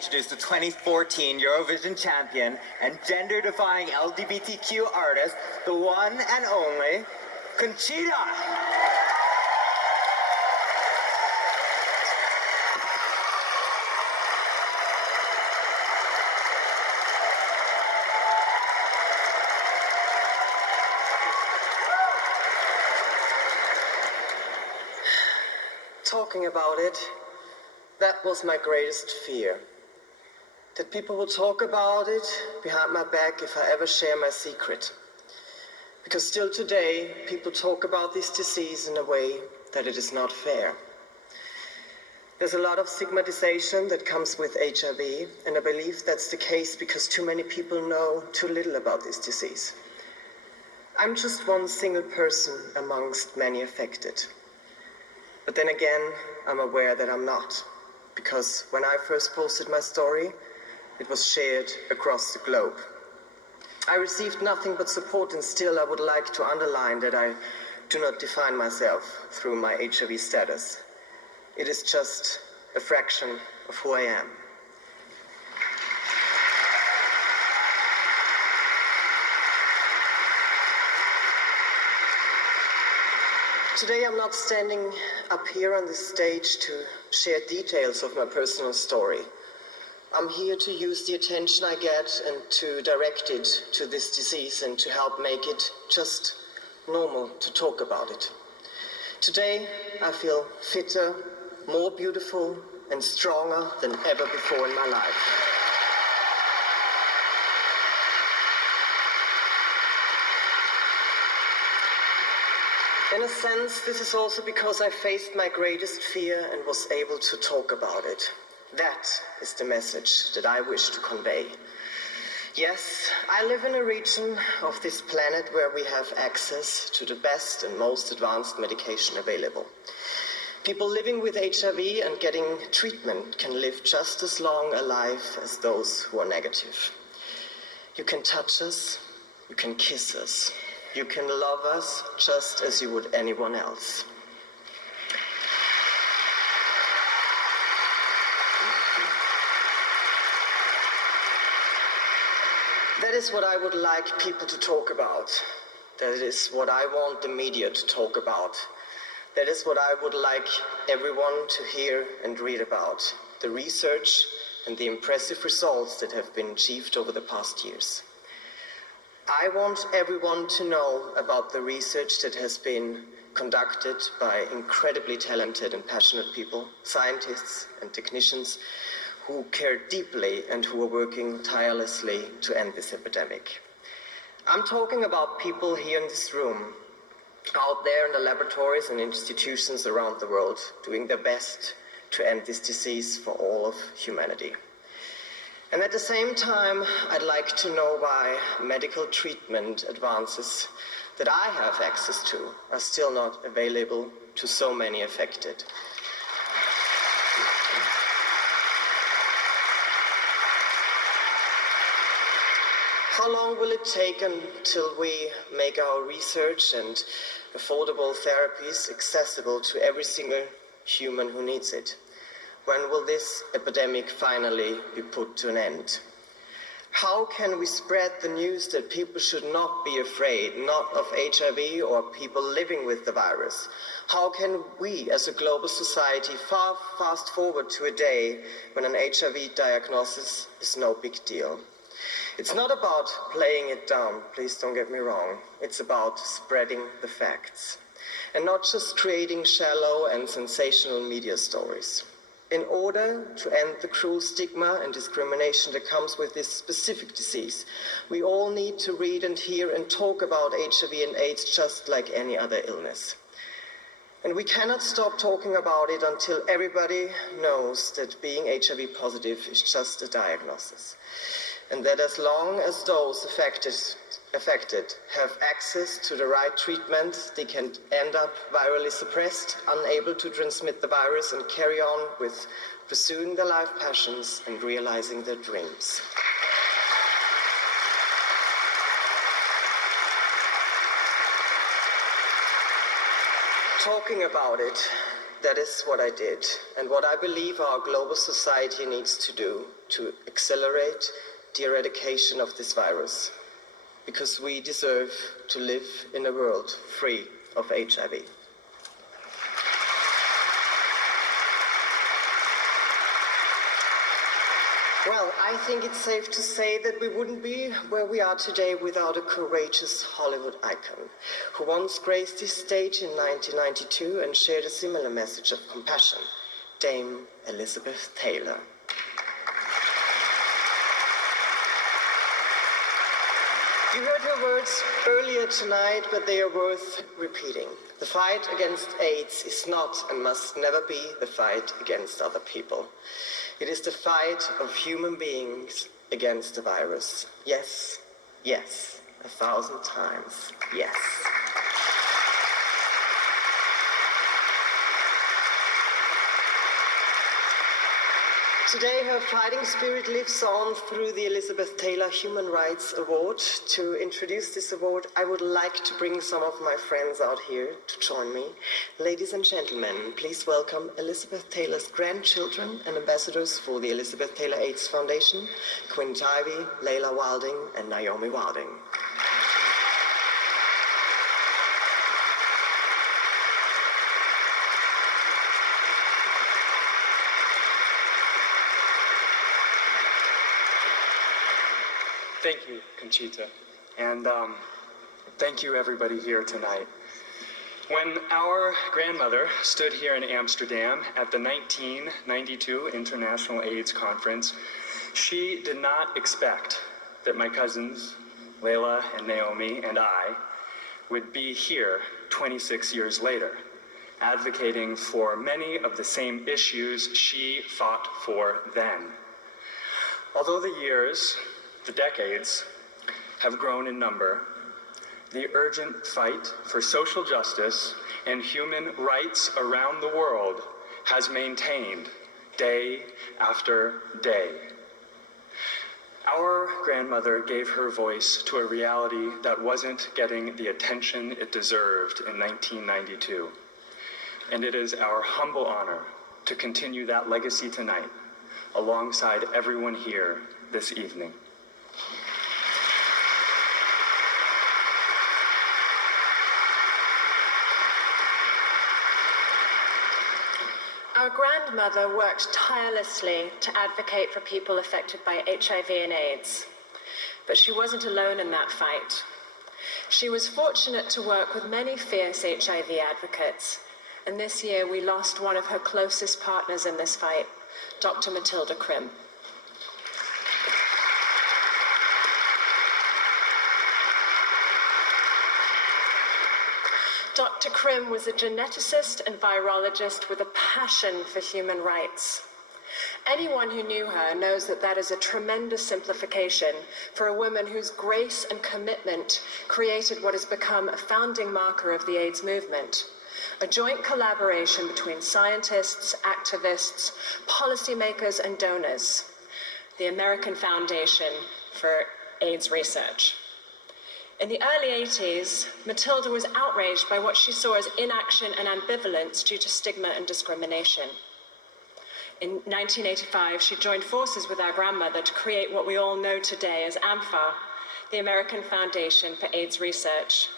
Introduce the 2014 Eurovision champion and gender-defying LGBTQ artist, the one and only Conchita. Talking about it, that was my greatest fear. That people will talk about it behind my back if I ever share my secret. Because still today, people talk about this disease in a way that it is not fair. There's a lot of stigmatization that comes with HIV, and I believe that's the case because too many people know too little about this disease. I'm just one single person amongst many affected. But then again, I'm aware that I'm not, because when I first posted my story, it was shared across the globe. I received nothing but support, and still I would like to underline that I do not define myself through my HIV status. It is just a fraction of who I am. Today I'm not standing up here on this stage to share details of my personal story. I'm here to use the attention I get and to direct it to this disease and to help make it just normal to talk about it. Today I feel fitter, more beautiful and stronger than ever before in my life. In a sense, this is also because I faced my greatest fear and was able to talk about it. That is the message that I wish to convey. Yes, I live in a region of this planet where we have access to the best and most advanced medication available. People living with HIV and getting treatment can live just as long a life as those who are negative. You can touch us, you can kiss us, you can love us just as you would anyone else. That is what I would like people to talk about. That is what I want the media to talk about. That is what I would like everyone to hear and read about. The research and the impressive results that have been achieved over the past years. I want everyone to know about the research that has been conducted by incredibly talented and passionate people, scientists and technicians who care deeply and who are working tirelessly to end this epidemic. I'm talking about people here in this room, out there in the laboratories and institutions around the world, doing their best to end this disease for all of humanity. And at the same time, I'd like to know why medical treatment advances that I have access to are still not available to so many affected. How long will it take until we make our research and affordable therapies accessible to every single human who needs it? When will this epidemic finally be put to an end? How can we spread the news that people should not be afraid, not of HIV or people living with the virus? How can we as a global society fast forward to a day when an HIV diagnosis is no big deal? It's not about playing it down, please don't get me wrong. It's about spreading the facts and not just creating shallow and sensational media stories. In order to end the cruel stigma and discrimination that comes with this specific disease, we all need to read and hear and talk about HIV and AIDS just like any other illness. And we cannot stop talking about it until everybody knows that being HIV positive is just a diagnosis. And that as long as those affected have access to the right treatment, they can end up virally suppressed, unable to transmit the virus and carry on with pursuing their life passions and realizing their dreams. Talking about it That is what I did, and what I believe our global society needs to do to accelerate the eradication of this virus, because we deserve to live in a world free of HIV. Well, I think it's safe to say that we wouldn't be where we are today without a courageous Hollywood icon who once graced this stage in 1992 and shared a similar message of compassion, Dame Elizabeth Taylor. You heard her words earlier tonight, but they are worth repeating. The fight against AIDS is not and must never be the fight against other people. It is the fight of human beings against the virus. Yes, yes, 1,000 times, yes. Today, her fighting spirit lives on through the Elizabeth Taylor Human Rights Award. To introduce this award, I would like to bring some of my friends out here to join me. Ladies and gentlemen, please welcome Elizabeth Taylor's grandchildren and ambassadors for the Elizabeth Taylor AIDS Foundation, Quinn Tivy, Layla Wilding, and Naomi Wilding. Thank you, Conchita, and thank you everybody here tonight. When our grandmother stood here in Amsterdam at the 1992 International AIDS Conference, she did not expect that my cousins, Layla and Naomi, and I would be here 26 years later, advocating for many of the same issues she fought for then. Although the years, the decades, have grown in number, the urgent fight for social justice and human rights around the world has maintained day after day. Our grandmother gave her voice to a reality that wasn't getting the attention it deserved in 1992. And it is our humble honor to continue that legacy tonight, alongside everyone here this evening. Our grandmother worked tirelessly to advocate for people affected by HIV and AIDS, but she wasn't alone in that fight. She was fortunate to work with many fierce HIV advocates, and this year we lost one of her closest partners in this fight, Dr. Matilda Krim. Dr. Krim was a geneticist and virologist with a passion for human rights. Anyone who knew her knows that that is a tremendous simplification for a woman whose grace and commitment created what has become a founding marker of the AIDS movement, a joint collaboration between scientists, activists, policymakers, and donors, the American Foundation for AIDS Research. In the early 80s, Matilda was outraged by what she saw as inaction and ambivalence due to stigma and discrimination. In 1985, she joined forces with our grandmother to create what we all know today as AMFA, the American Foundation for AIDS Research.